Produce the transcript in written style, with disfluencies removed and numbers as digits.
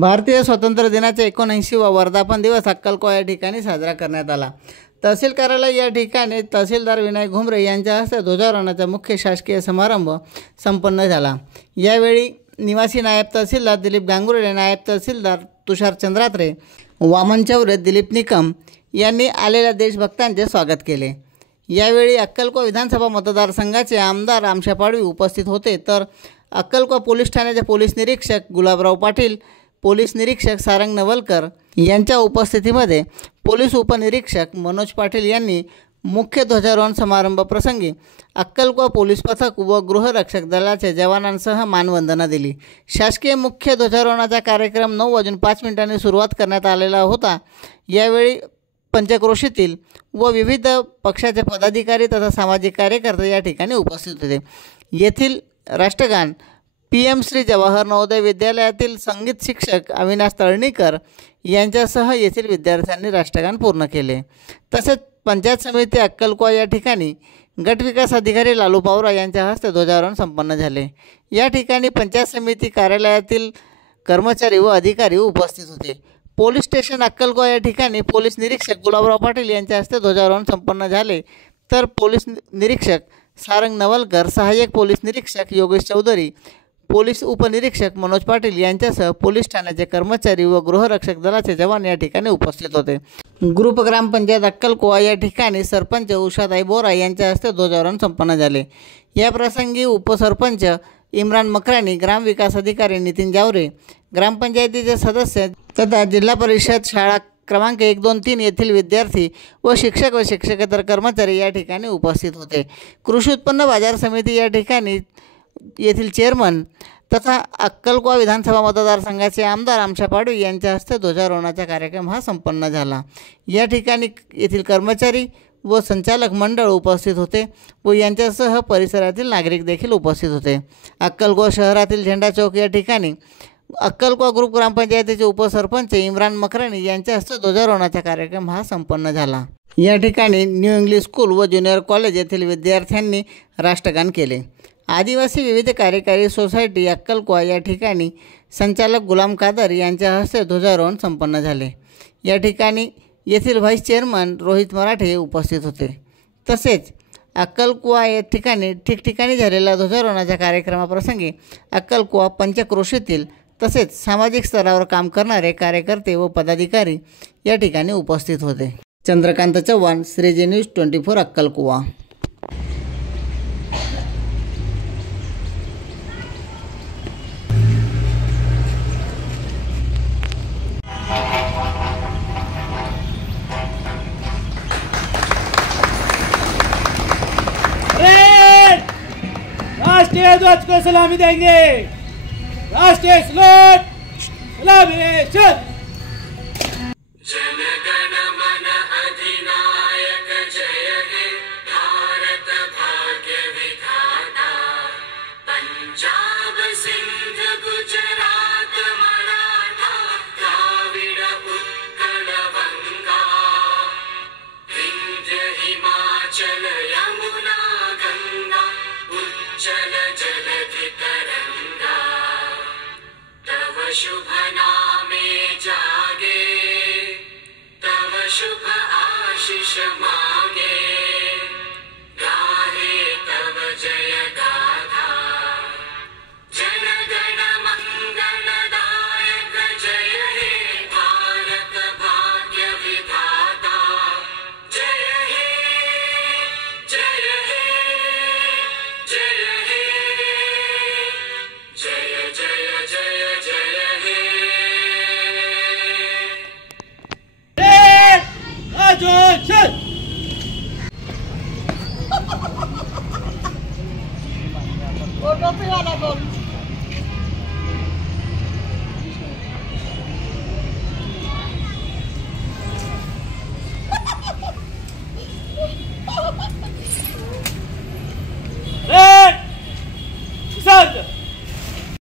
भारतीय स्वातंत्र्य दिनाचा 79वा वर्धापन दिवस अक्कलकोवा या ठिकाणी साजरा करण्यात आला। तहसील कार्यालय या ठिकाणी तहसीलदार विनय घुमरे यांच्या हस्ते ध्वजारोहणाचा मुख्य शासकीय समारंभ संपन्न झाला। यावेळी निवासी नायब तहसीलदार दिलीप गांगुर्डे, नायब तहसीलदार तुषार चंद्रात्रे, वामन चौरे, दिलीप निकम यांनी आलेल्या देशभक्तांचे स्वागत केले। यावेळी अक्कलकोवा विधानसभा मतदारसंघाचे आमदार आमशा पाडवी उपस्थित होते, तर अक्कलकोवा पोलीस ठाण्याचे पोलीस निरीक्षक गुलाबराव पाटील, पोलीस निरीक्षक सारंग नवलकर यांच्या उपस्थितीमध्ये पोलीस उपनिरीक्षक मनोज पाटील यांनी मुख्य ध्वजारोहण समारंभ प्रसंगी अक्कलकोवा पोलीस पथक व गृहरक्षक दलाच्या जवानांसह मानवंदना दिली। शासकीय मुख्य ध्वजारोहणाचा कार्यक्रम 9:05 सुरुवात करण्यात आलेला होता। यावेळी पंचक्रोशीतील व विविध पक्षाचे पदाधिकारी तथा सामाजिक कार्यकर्ते या ठिकाणी उपस्थित होते। येथील राष्ट्रगान PM श्री जवाहर नवोदय विद्यालयातील संगीत शिक्षक अविनाश तळणीकर यांच्यासह येथील विद्यार्थ्यांनी राष्ट्रगान पूर्ण केले। तसेच पंचायत समिती अक्कलकोवा या ठिकाणी गट विकास अधिकारी लालू पावरा यांच्या हस्ते ध्वजारोहण संपन्न झाले। या ठिकाणी पंचायत समिती कार्यालयातील कर्मचारी व अधिकारी उपस्थित होते। पोलीस स्टेशन अक्कलकोवा या ठिकाणी पोलीस निरीक्षक गुलाबराव पाटील यांच्या हस्ते ध्वजारोहण संपन्न झाले, तर पोलीस निरीक्षक सारंग नवलकर, सहाय्यक पोलीस निरीक्षक योगेश चौधरी, पोलीस उपनिरीक्षक मनोज पाटील यांच्यासह पोलीस ठाण्याचे कर्मचारी व गृहरक्षक दलाचे जवान या ठिकाणी उपस्थित होते। ग्रुप ग्रामपंचायत अक्कलकोवा या ठिकाणी सरपंच उषाताई बोरा यांच्या हस्ते ध्वजारोहण संपन्न झाले। या प्रसंगी उपसरपंच इम्रान मकरानी, ग्रामविकास अधिकारी नितीन जावरे, ग्रामपंचायतीचे सदस्य तथा जिल्हा परिषद शाळा क्रमांक 1, 2, 3 येथील विद्यार्थी व शिक्षक व शिक्षकेतर कर्मचारी या ठिकाणी उपस्थित होते। कृषी उत्पन्न बाजार समिती या ठिकाणी येथील चेअरमन तथा अक्कलकोवा विधानसभा मतदारसंघाचे आमदार आमशा पाडवी यांच्या हस्ते ध्वजारोहणाचा कार्यक्रम हा संपन्न झाला। या ठिकाणी येथील कर्मचारी व संचालक मंडळ उपस्थित होते व यांच्यासह परिसरातील नागरिक देखील उपस्थित होते। अक्कलकोवा शहरातील झेंडा चौक या ठिकाणी अक्कलकोवा ग्रुप ग्रामपंचायतीचे उपसरपंच इम्रान मकरानी यांच्या हस्ते ध्वजारोहणाचा कार्यक्रम हा संपन्न झाला। या ठिकाणी न्यू इंग्लिश स्कूल व ज्युनियर कॉलेज येथील विद्यार्थ्यांनी राष्ट्रगान केले। आदिवासी विविध कार्यकारी सोसायटी अक्कलकोवा या ठिकाणी संचालक गुलाम कादर यांच्या हस्ते ध्वजारोहण संपन्न झाले। या ठिकाणी येथील व्हाईस चेअरमन रोहित मराठे उपस्थित होते। तसेच अक्कलकोवा या ठिकाणी ठिकठिकाणी झालेल्या ध्वजारोहणाच्या कार्यक्रमाप्रसंगी अक्कलकोवा पंचक्रोशीतील तसेच सामाजिक स्तरावर काम करणारे कार्यकर्ते व पदाधिकारी या ठिकाणी उपस्थित होते। चंद्रकांत चव्हाण, श्रीजी न्यूज 24 अक्कलकोवा। राष्ट्रीय ध्वज को सलामी देंगे। राष्ट्रीय सलाम सलामी। जन गण मन अधिनायक जय हे भारत भाग्य विधाता। पंजाब सिंध गुजरात मराठा द्राविड उत्कल गंगा। विंध्य हिमाचल यमुना गंगा उच्चल जलधि तरंगा। तव शुभ नामे जागे, तव शुभ आशीष मांगे। गाहे तव जय गाथा, जन गण मंगलदायक जय हे भारत भाग्य विधाता। जय हे जय हे जय हे जय जय जय जय हे। Attention!